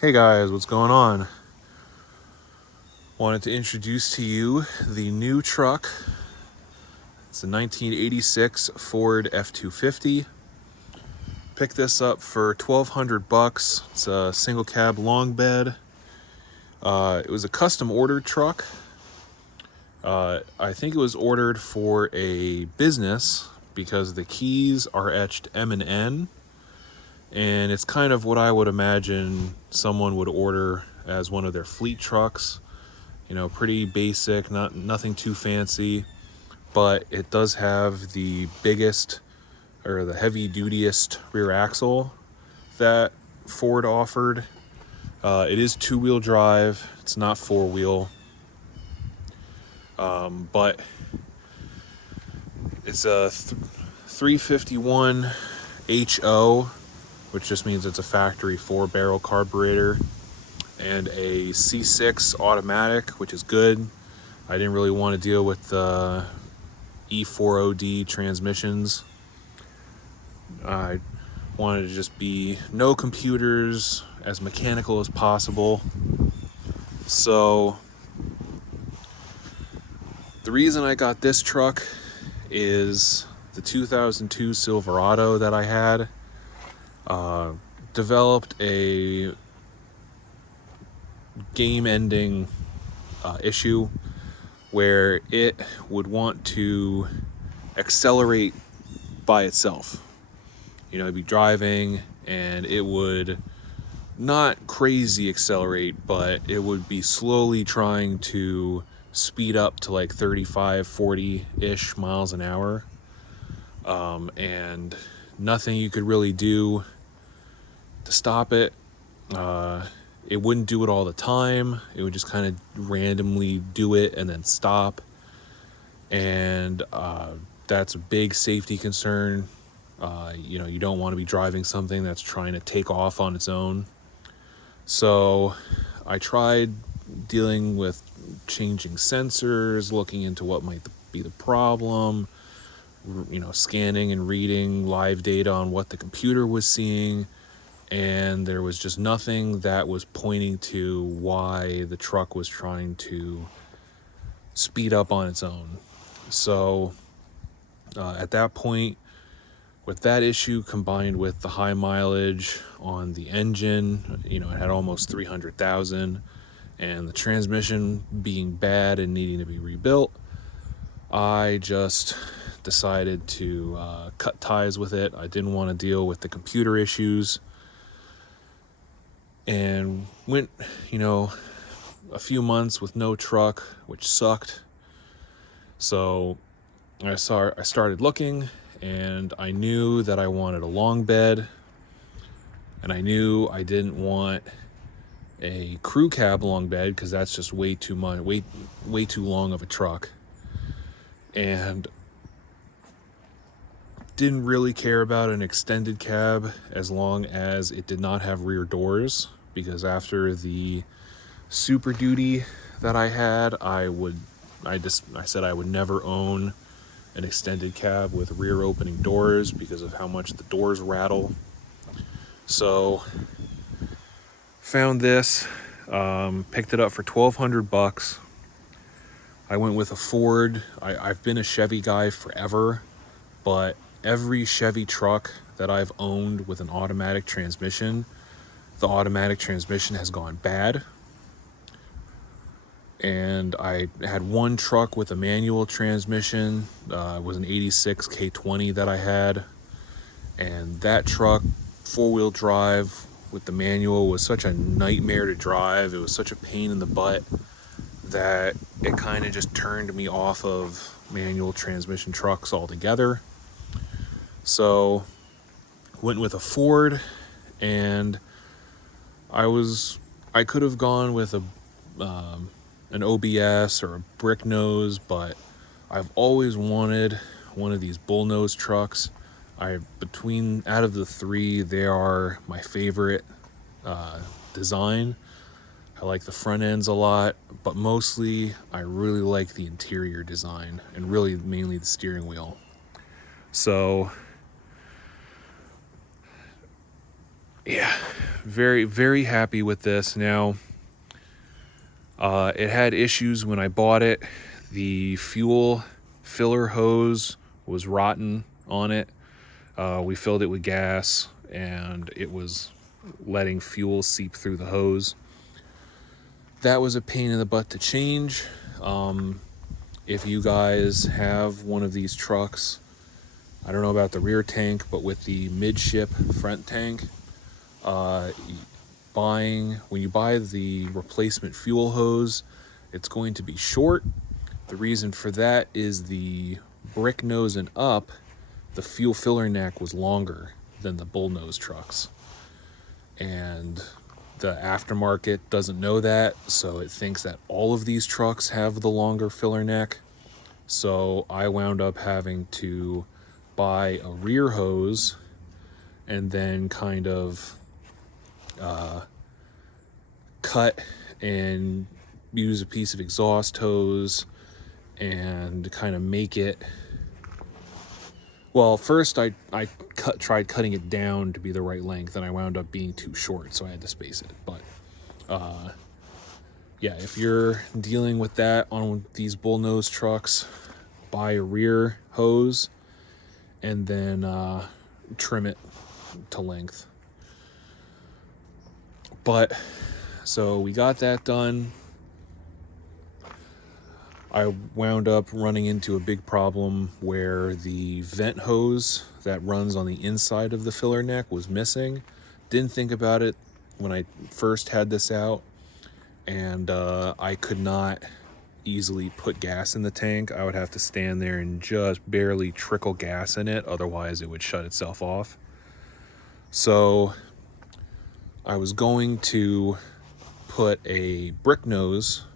Hey guys, what's going on? Wanted to introduce to you the new truck. It's a 1986 Ford F250. Picked this up for $1,200. It's a single cab long bed. It was a custom ordered truck. I think it was ordered for a business because the keys are etched M and N. And it's kind of what I would imagine someone would order as one of their fleet trucks. You know, pretty basic, nothing too fancy, but it does have the biggest or the heavy dutiest rear axle that Ford offered. It is two-wheel drive. It's not four-wheel, but it's a 351 HO, which just means it's a factory 4-barrel carburetor, and a C6 automatic, which is good. I didn't really want to deal with the E4OD transmissions. I wanted to just be no computers, as mechanical as possible. So the reason I got this truck is the 2002 Silverado that I had developed a game-ending issue where it would want to accelerate by itself. You know, I'd be driving and it would not crazy accelerate, but it would be slowly trying to speed up to like 35, 40-ish miles an hour. And nothing you could really do to stop it. It wouldn't do it all the time. It would just kind of randomly do it and then stop. And that's a big safety concern. You know, you don't want to be driving something that's trying to take off on its own. So I tried dealing with changing sensors, looking into what might be the problem, you know, scanning and reading live data on what the computer was seeing. And there was just nothing that was pointing to why the truck was trying to speed up on its own. So at that point, with that issue combined with the high mileage on the engine, you know, it had almost 300,000, and the transmission being bad and needing to be rebuilt, I just decided to cut ties with it. I didn't want to deal with the computer issues. And went, you know, a few months with no truck, which sucked. So I started looking, and I knew that I wanted a long bed, and I knew I didn't want a crew cab long bed because that's just way too much, way too long of a truck. And didn't really care about an extended cab as long as it did not have rear doors, because after the Super Duty that I had, I said I would never own an extended cab with rear opening doors because of how much the doors rattle. So found this, picked it up for $1,200. I went with a Ford. I've been a Chevy guy forever, but every Chevy truck that I've owned with an automatic transmission, the automatic transmission has gone bad. And I had one truck with a manual transmission. It was an 86 K20 that I had. And that truck, four-wheel drive with the manual, was such a nightmare to drive. It was such a pain in the butt that it kind of just turned me off of manual transmission trucks altogether. So went with a Ford, and I could have gone with an OBS or a brick nose, but I've always wanted one of these bullnose trucks. Out of the three, they are my favorite design. I like the front ends a lot, but mostly I really like the interior design, and really mainly the steering wheel. So yeah, very, very happy with this. Now, it had issues when I bought it. The fuel filler hose was rotten on it. We filled it with gas and it was letting fuel seep through the hose. That was a pain in the butt to change. If you guys have one of these trucks, I don't know about the rear tank, but with the midship front tank, when you buy the replacement fuel hose, it's going to be short. The reason for that is the brick nose and up, the fuel filler neck was longer than the bullnose trucks. And the aftermarket doesn't know that, so it thinks that all of these trucks have the longer filler neck. So I wound up having to buy a rear hose and then kind of cut and use a piece of exhaust hose and kind of make it. Well, first I tried cutting it down to be the right length, and I wound up being too short, so I had to space it. But yeah, if you're dealing with that on these bullnose trucks, buy a rear hose and then trim it to length. But so we got that done. I wound up running into a big problem where the vent hose that runs on the inside of the filler neck was missing. Didn't think about it when I first had this out, and I could not easily put gas in the tank. I would have to stand there and just barely trickle gas in it, otherwise it would shut itself off. So I was going to put a brick nose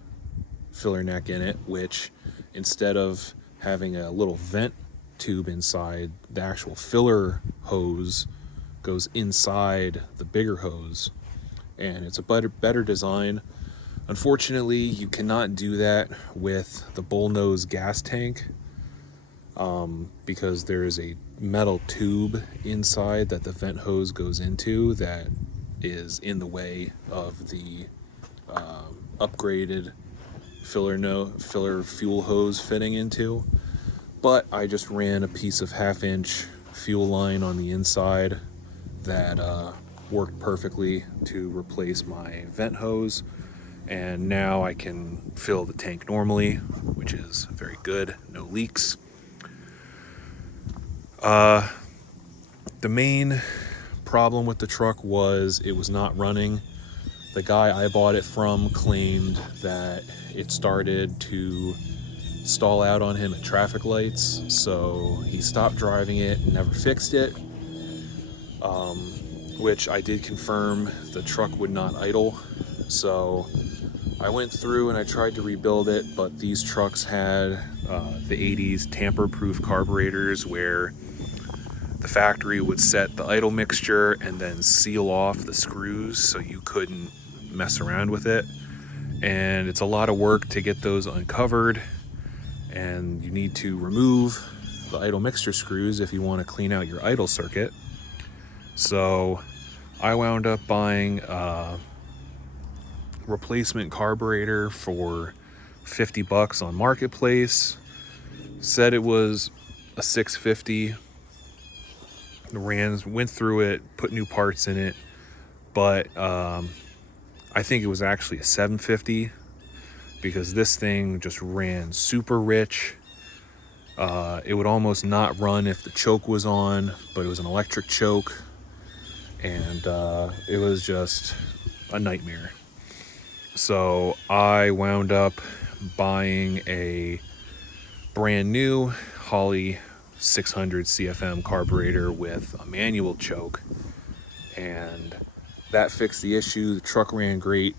filler neck in it, which instead of having a little vent tube inside, the actual filler hose goes inside the bigger hose, and it's a better design. Unfortunately, you cannot do that with the bullnose gas tank because there is a metal tube inside that the vent hose goes into that is in the way of the upgraded filler fuel hose fitting into. But I just ran a piece of 1/2-inch fuel line on the inside that worked perfectly to replace my vent hose, and now I can fill the tank normally, which is very good. No leaks. The main problem with the truck was it was not running. The guy I bought it from claimed that it started to stall out on him at traffic lights, so he stopped driving it and never fixed it, which I did confirm the truck would not idle. So I went through and I tried to rebuild it, but these trucks had the 80s tamper-proof carburetors where the factory would set the idle mixture and then seal off the screws so you couldn't mess around with it. And it's a lot of work to get those uncovered, and you need to remove the idle mixture screws if you want to clean out your idle circuit. So I wound up buying a replacement carburetor for $50 on Marketplace. Said it was a 650. Went through it, put new parts in it, but I think it was actually a 750 because this thing just ran super rich. It would almost not run if the choke was on, but it was an electric choke, and it was just a nightmare. So I wound up buying a brand new Holley 600 CFM carburetor with a manual choke, and that fixed the issue. The truck ran great.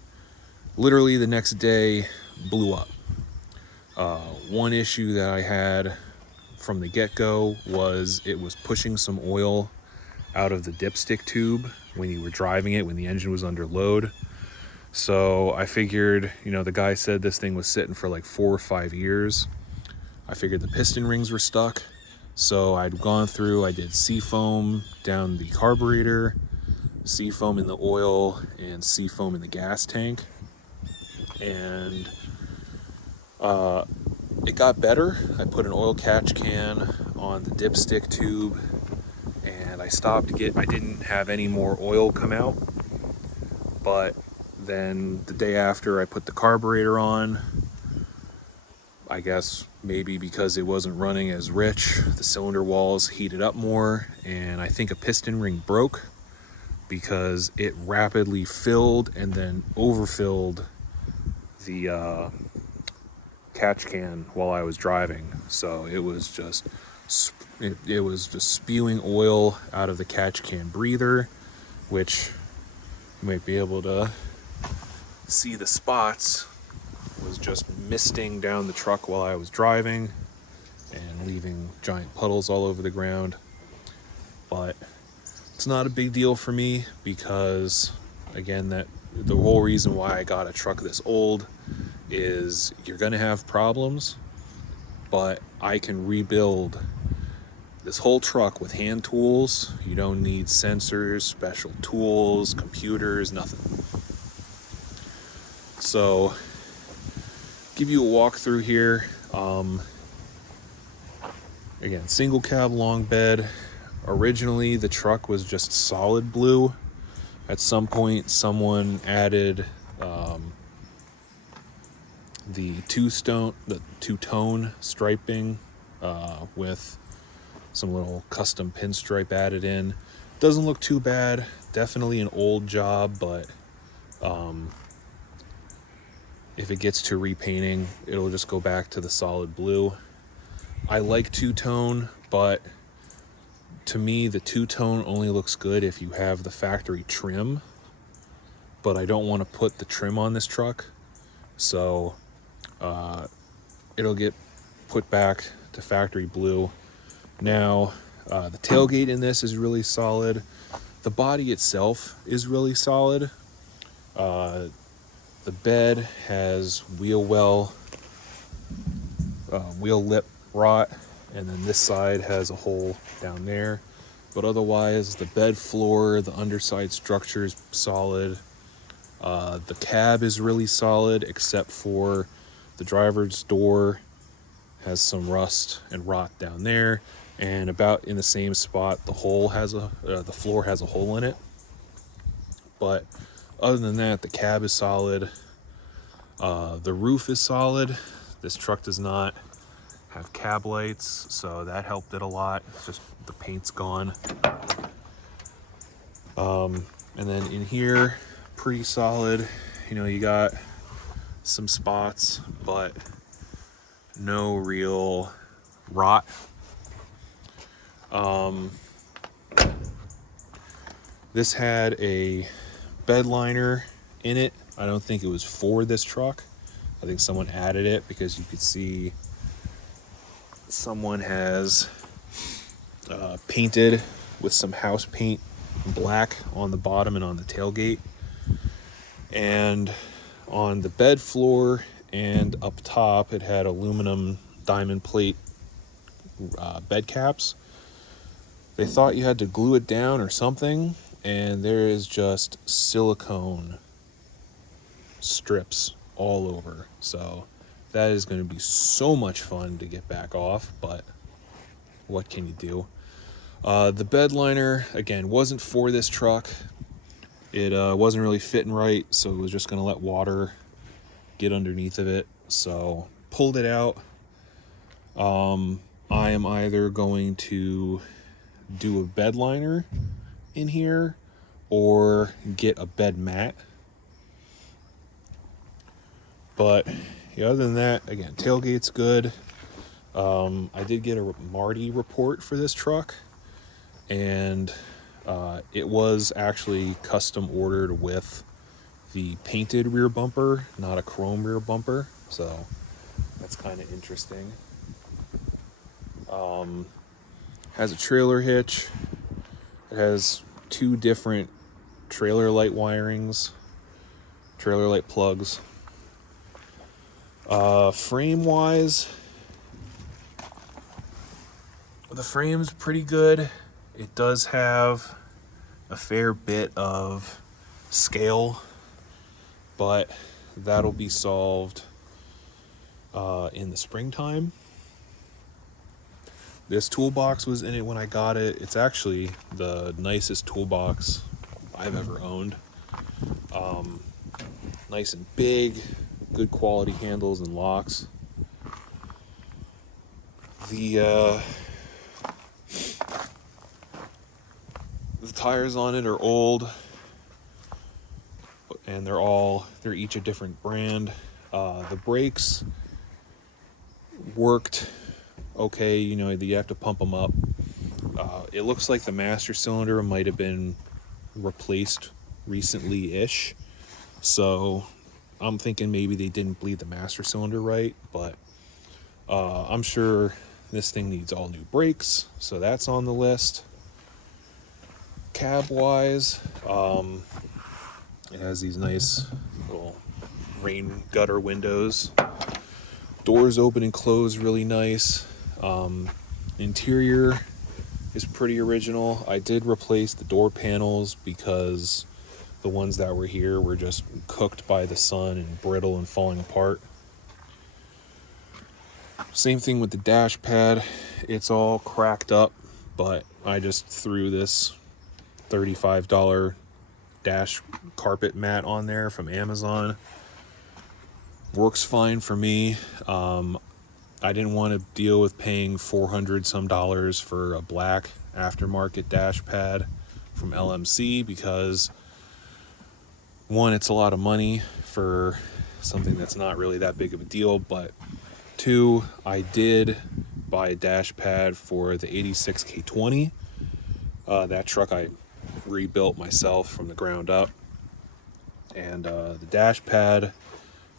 Literally the next day blew up. One issue that I had from the get-go was it was pushing some oil out of the dipstick tube when you were driving it, when the engine was under load. So I figured, the guy said this thing was sitting for like 4 or 5 years. I figured the piston rings were stuck. So I'd gone through, I did seafoam down the carburetor, seafoam in the oil and seafoam in the gas tank. And it got better. I put an oil catch can on the dipstick tube, and I didn't have any more oil come out. But then the day after, I put the carburetor on. I guess maybe because it wasn't running as rich, the cylinder walls heated up more, and I think a piston ring broke because it rapidly filled and then overfilled the catch can while I was driving. So it was just spewing oil out of the catch can breather, which you might be able to see the spots, was just misting down the truck while I was driving and leaving giant puddles all over the ground. But it's not a big deal for me because, again, that the whole reason why I got a truck this old is you're gonna have problems, but I can rebuild this whole truck with hand tools. You don't need sensors, special tools, computers, nothing. So give you a walkthrough here. Again, single cab long bed. Originally the truck was just solid blue. At some point someone added the two-tone striping with some little custom pinstripe added in. Doesn't look too bad. Definitely an old job, but if it gets to repainting, it'll just go back to the solid blue. I like two-tone, but to me, the two-tone only looks good if you have the factory trim, but I don't want to put the trim on this truck, so it'll get put back to factory blue. Now, the tailgate in this is really solid. The body itself is really solid. The bed has wheel lip rot, and then this side has a hole down there. But otherwise, the bed floor, the underside structure is solid. The cab is really solid, except for the driver's door has some rust and rot down there, and about in the same spot, the floor has a hole in it. But other than that, the cab is solid. The roof is solid. This truck does not have cab lights, so that helped it a lot. It's just the paint's gone. And then in here, pretty solid. You know, you got some spots, but no real rot. This had a bed liner in it. I don't think it was for this truck. I think someone added it because you could see someone has painted with some house paint black on the bottom and on the tailgate. And on the bed floor and up top, it had aluminum diamond plate bed caps. They thought you had to glue it down or something, and there is just silicone strips all over. So that is going to be so much fun to get back off, but what can you do? The bed liner, again, wasn't for this truck. It wasn't really fitting right, so it was just going to let water get underneath of it. So pulled it out. I am either going to do a bed liner in here or get a bed mat. But yeah, other than that, again, tailgate's good. I did get a Marty report for this truck, and it was actually custom ordered with the painted rear bumper, not a chrome rear bumper, so that's kind of interesting. Has a trailer hitch. It has two different trailer light wirings, trailer light plugs. Frame wise, the frame's pretty good. It does have a fair bit of scale, but that'll be solved in the springtime. This toolbox was in it when I got it. It's actually the nicest toolbox I've ever owned. Nice and big, good quality handles and locks. The tires on it are old, and they're each a different brand. The brakes worked okay, you have to pump them up. It looks like the master cylinder might have been replaced recently-ish, so I'm thinking maybe they didn't bleed the master cylinder right, but I'm sure this thing needs all new brakes, so that's on the list. Cab wise, it has these nice little rain gutter windows. Doors open and close really nice. Interior is pretty original. I did replace the door panels because the ones that were here were just cooked by the sun and brittle and falling apart. Same thing with the dash pad. It's all cracked up, but I just threw this $35 dash carpet mat on there from Amazon. Works fine for me. I didn't want to deal with paying $400 some for a black aftermarket dash pad from LMC because, one, it's a lot of money for something that's not really that big of a deal, but two, I did buy a dash pad for the 86 K20. That truck I rebuilt myself from the ground up, and the dash pad,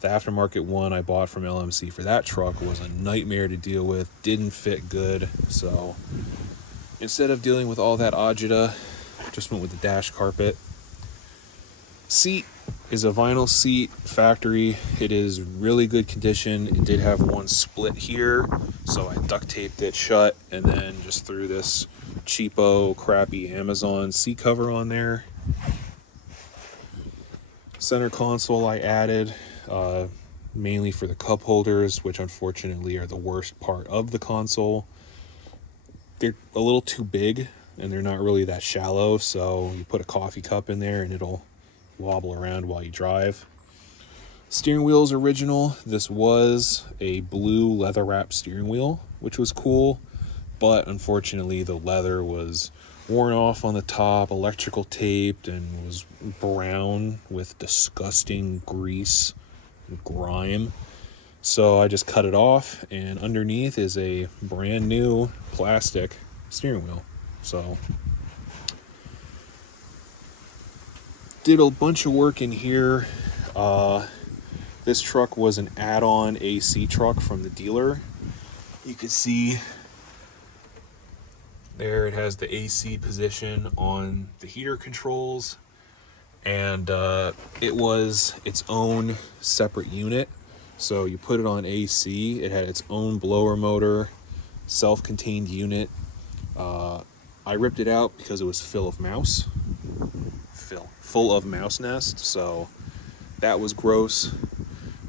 the aftermarket one I bought from LMC for that truck, was a nightmare to deal with, didn't fit good, so instead of dealing with all that agita, just went with the dash carpet. Seat is a vinyl seat, factory. It is really good condition. It did have one split here, so I duct taped it shut and then just threw this cheapo, crappy Amazon seat cover on there. Center console I added, mainly for the cup holders, which unfortunately are the worst part of the console. They're a little too big and they're not really that shallow, so you put a coffee cup in there and it'll wobble around while you drive. Steering wheel's original. This was a blue leather wrap steering wheel, which was cool, but unfortunately the leather was worn off on the top, electrical taped, and was brown with disgusting grease and grime. So I just cut it off, and underneath is a brand new plastic steering wheel. So did a bunch of work in here. This truck was an add-on AC truck from the dealer. You can see there it has the AC position on the heater controls, and it was its own separate unit. So you put it on AC, it had its own blower motor, self-contained unit. I ripped it out because it was full of mouse nest, so that was gross.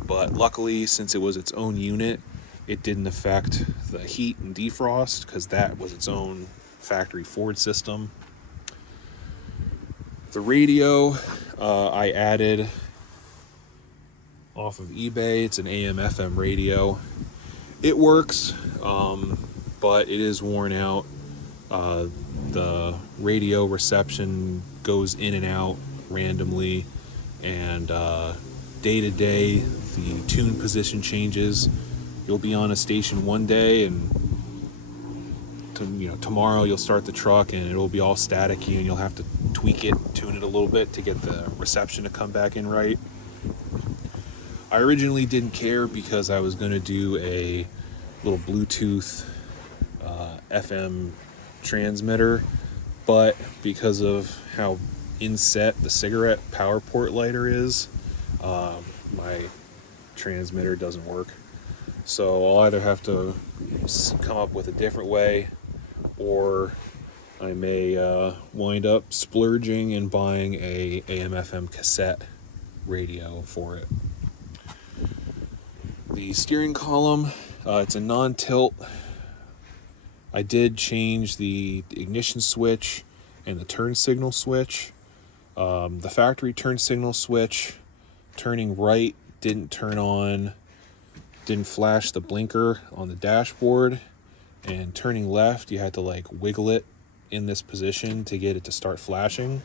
But luckily, since it was its own unit, it didn't affect the heat and defrost because that was its own factory Ford system. The radio I added off of eBay. It's an AM/FM radio. It works, but it is worn out. The radio reception goes in and out randomly, and day to day the tune position changes. You'll be on a station one day, and tomorrow you'll start the truck and it'll be all staticky, and you'll have to tweak it, tune it a little bit to get the reception to come back in right. I originally didn't care because I was going to do a little Bluetooth FM transmitter, but because of how inset the cigarette power port lighter is, my transmitter doesn't work. So I'll either have to come up with a different way or I may wind up splurging and buying a AM/FM cassette radio for it. The steering column, it's a non-tilt. I did change the ignition switch and the turn signal switch. The factory turn signal switch, turning right didn't turn on, didn't flash the blinker on the dashboard, and turning left you had to like wiggle it in this position to get it to start flashing.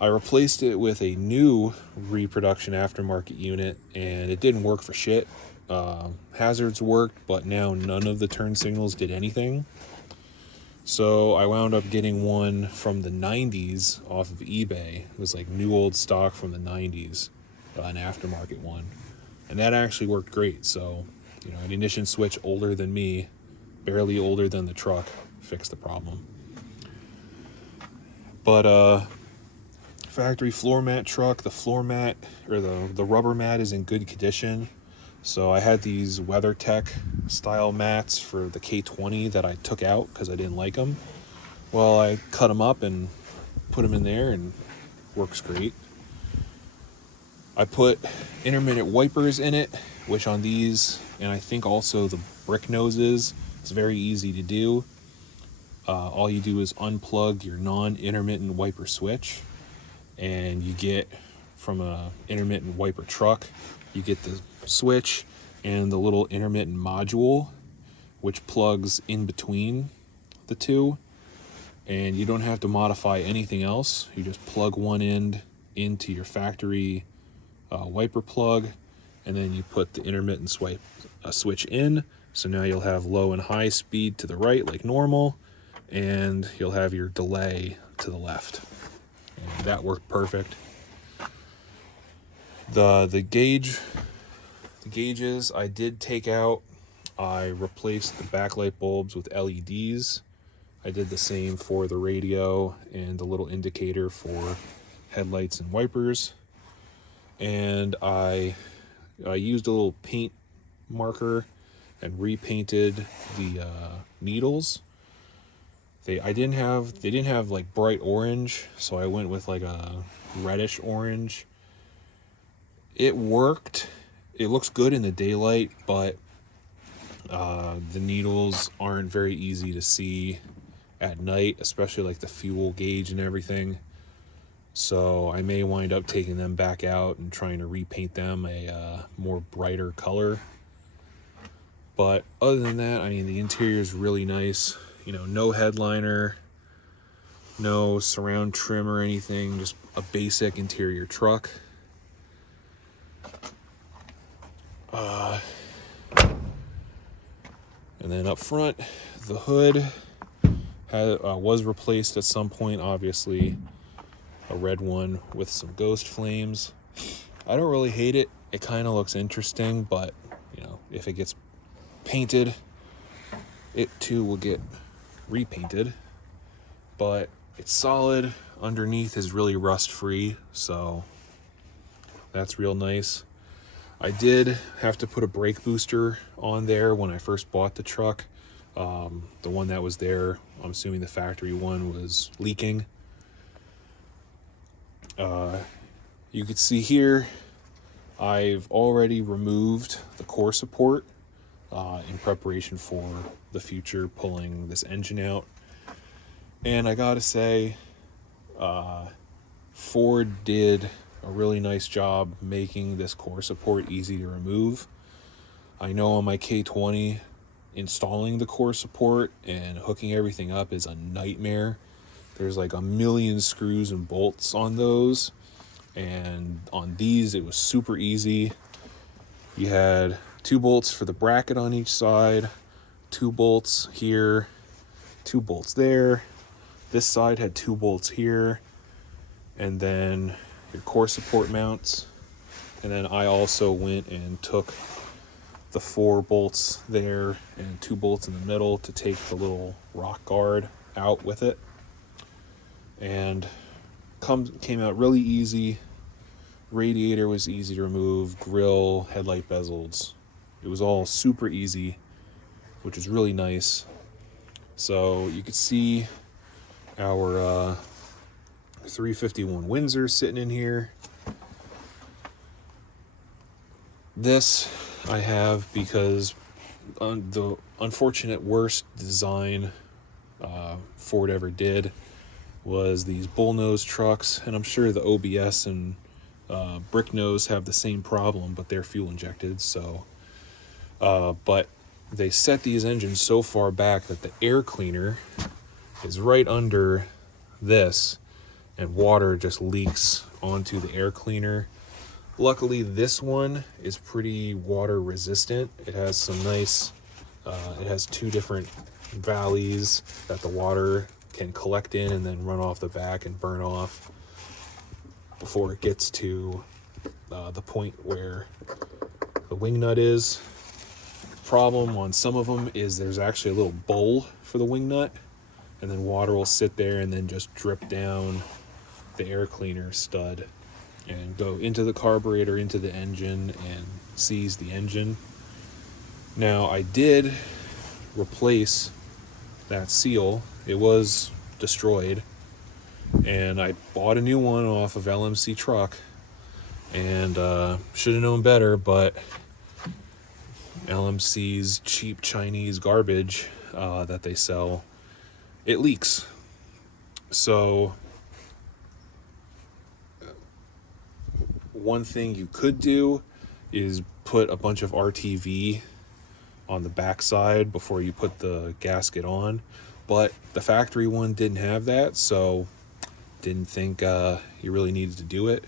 I replaced it with a new reproduction aftermarket unit and it didn't work for shit. Hazards worked, but now none of the turn signals did anything. So I wound up getting one from the 90s off of eBay. It was like new old stock from the 90s, an aftermarket one. And that actually worked great. So, you know, an ignition switch older than me, barely older than the truck, fixed the problem. But factory floor mat truck, the floor mat or the rubber mat is in good condition. So I had these WeatherTech style mats for the K20 that I took out because I didn't like them. Well, I cut them up and put them in there and works great. I put intermittent wipers in it, which on these, and I think also the brick noses, it's very easy to do. All you do is unplug your non-intermittent wiper switch, and you get from a intermittent wiper truck, you get the switch and the little intermittent module, which plugs in between the two, and you don't have to modify anything else. You just plug one end into your factory wiper plug, and then you put the intermittent switch in. So now you'll have low and high speed to the right like normal, and you'll have your delay to the left. And that worked perfect. The gauges I did take out. I replaced the backlight bulbs with LEDs. I did the same for the radio and the little indicator for headlights and wipers. And I used a little paint marker and repainted the needles. They didn't have like bright orange, so I went with like a reddish orange. It worked. It looks good in the daylight, but the needles aren't very easy to see at night, especially like the fuel gauge and everything. So I may wind up taking them back out and trying to repaint them a more brighter color. But other than that, I mean, the interior is really nice. You know, no headliner, no surround trim or anything, just a basic interior truck. And then up front, the hood was replaced at some point, obviously. A red one with some ghost flames. I don't really hate it. It kind of looks interesting, but, you know, if it gets painted, it too will get repainted. But it's solid. Underneath is really rust-free, so that's real nice. I did have to put a brake booster on there when I first bought the truck. The one that was there, I'm assuming the factory one, was leaking. You can see here, I've already removed the core support in preparation for the future pulling this engine out. And I gotta say, Ford did a really nice job making this core support easy to remove. I know on my K20, installing the core support and hooking everything up is a nightmare. There's like a million screws and bolts on those, and on these it was super easy. You had 2 bolts for the bracket on each side, 2 bolts here, 2 bolts there. This side had 2 bolts here, and then your core support mounts. And then I also went and took the 4 bolts there and 2 bolts in the middle to take the little rock guard out with it. And came out really easy. Radiator was easy to remove, grill, headlight bezels. It was all super easy, which is really nice. So you could see our 351 Windsor sitting in here. This I have because the unfortunate worst design Ford ever did was these bullnose trucks, and I'm sure the OBS and brick nose have the same problem, but they're fuel injected. So, but they set these engines so far back that the air cleaner is right under this, and water just leaks onto the air cleaner. Luckily, this one is pretty water resistant. It has some nice, it has two different valleys that the water can collect in and then run off the back and burn off before it gets to the point where the wing nut is. Problem on some of them is there's actually a little bowl for the wing nut, and then water will sit there and then just drip down the air cleaner stud and go into the carburetor, into the engine, and seize the engine. Now, I did replace that seal. It was destroyed, and I bought a new one off of LMC Truck, and should have known better, but LMC's cheap Chinese garbage that they sell, it leaks. So one thing you could do is put a bunch of RTV on the backside before you put the gasket on, but the factory one didn't have that, so didn't think you really needed to do it.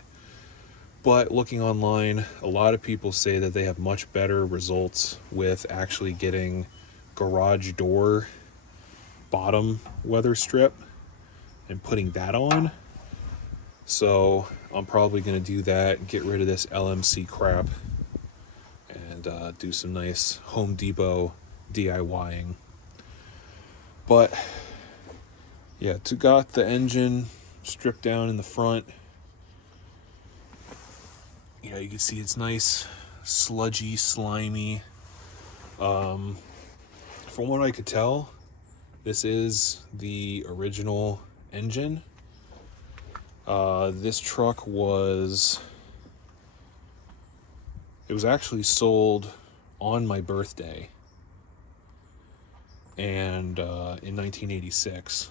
But looking online, a lot of people say that they have much better results with actually getting garage door bottom weather strip and putting that on. So I'm probably going to do that, get rid of this LMC crap, and do some nice Home Depot DIYing. But yeah, got the engine stripped down in the front. Yeah, you can see it's nice, sludgy, slimy. From what I could tell, this is the original engine. This truck was actually sold on my birthday, and in 1986.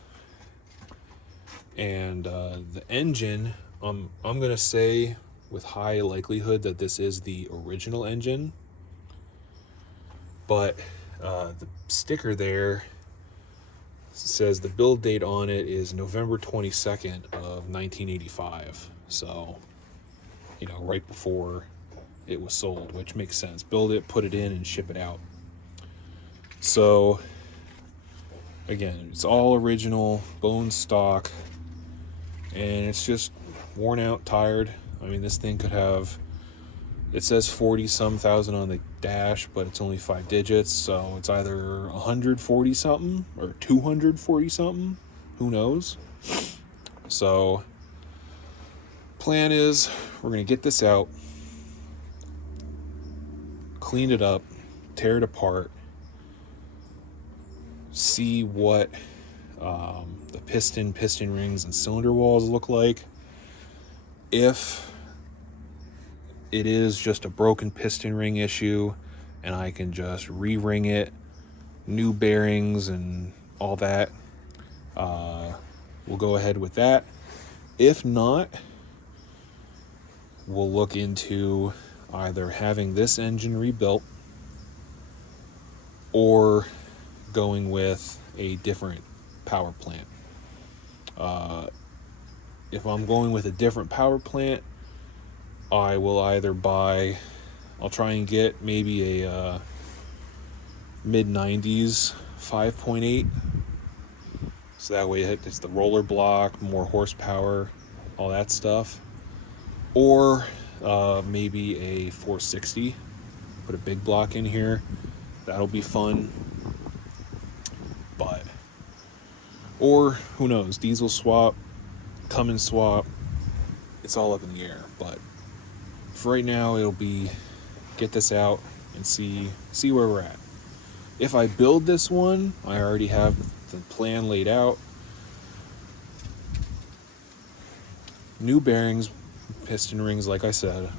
And the engine, I'm gonna say with high likelihood that this is the original engine, but the sticker there says the build date on it is November 22nd of 1985. So, you know, right before it was sold, which makes sense. Build it, put it in, and ship it out. So, again, it's all original, bone stock, and it's just worn out, tired. I mean, this thing could have, it says 40-some thousand on the dash, but it's only 5 digits, so it's either 140-something or 240-something. Who knows? So, plan is we're going to get this out, clean it up, tear it apart, see what the piston rings and cylinder walls look like. If it is just a broken piston ring issue and I can just re-ring it, new bearings and all that, we'll go ahead with that. If not, we'll look into either having this engine rebuilt or going with a different power plant. If I'm going with a different power plant, I will either I'll try and get maybe a mid-90s 5.8, so that way it's the roller block, more horsepower, all that stuff, or maybe a 460, put a big block in here. That'll be fun. But, or who knows, diesel swap, Cummins swap, it's all up in the air. But for right now, it'll be get this out and see where we're at. If I build this one, I already have the plan laid out. new bearings, piston rings, like I said,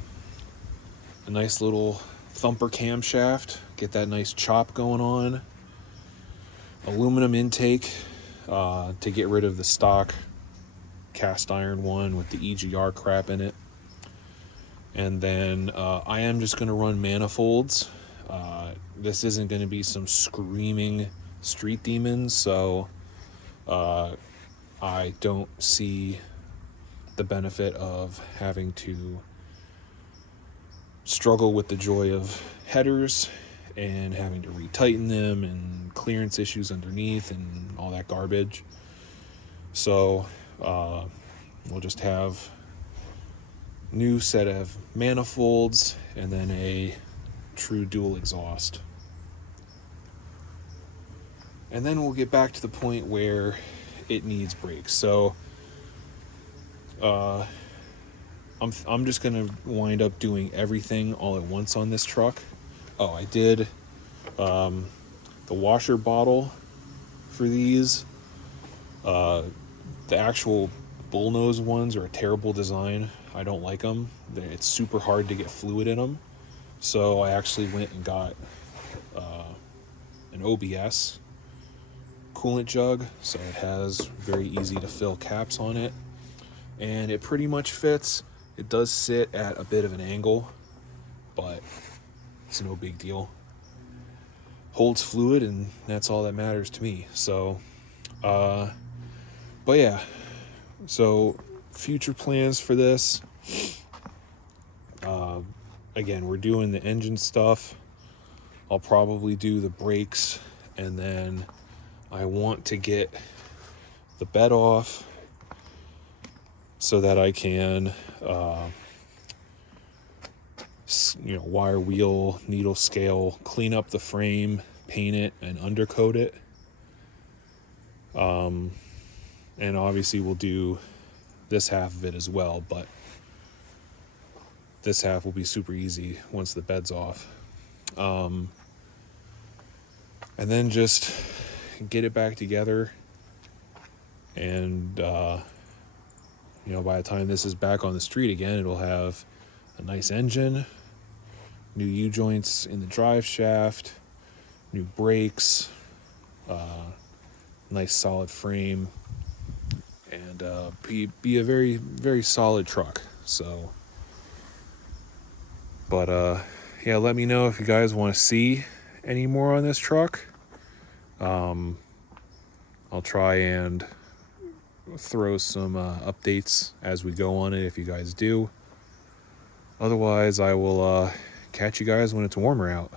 a nice little thumper camshaft, get that nice chop going on, aluminum intake to get rid of the stock cast iron one with the EGR crap in it. And then I am just going to run manifolds. This isn't going to be some screaming street demons, so I don't see the benefit of having to struggle with the joy of headers and having to retighten them and clearance issues underneath and all that garbage. So we'll just have new set of manifolds and then a true dual exhaust. And then we'll get back to the point where it needs brakes. So I'm just gonna wind up doing everything all at once on this truck. Oh, I did the washer bottle for these. The actual bullnose ones are a terrible design. I don't like them. It's super hard to get fluid in them. So I actually went and got an OBS coolant jug, so it has very easy to fill caps on it, and it pretty much fits. It does sit at a bit of an angle, but it's no big deal. Holds fluid, and that's all that matters to me. So but yeah, so future plans for this, again, we're doing the engine stuff. I'll probably do the brakes, and then I want to get the bed off so that I can wire wheel, needle scale, clean up the frame, paint it, and undercoat it. And obviously we'll do this half of it as well, but this half will be super easy once the bed's off. And then just get it back together, and by the time this is back on the street again, it'll have a nice engine, new U-joints in the drive shaft, new brakes, nice solid frame, and be a very, very solid truck. So, but yeah, let me know if you guys want to see any more on this truck. I'll try and throw some updates as we go on it if you guys do. Otherwise, I will catch you guys when it's warmer out.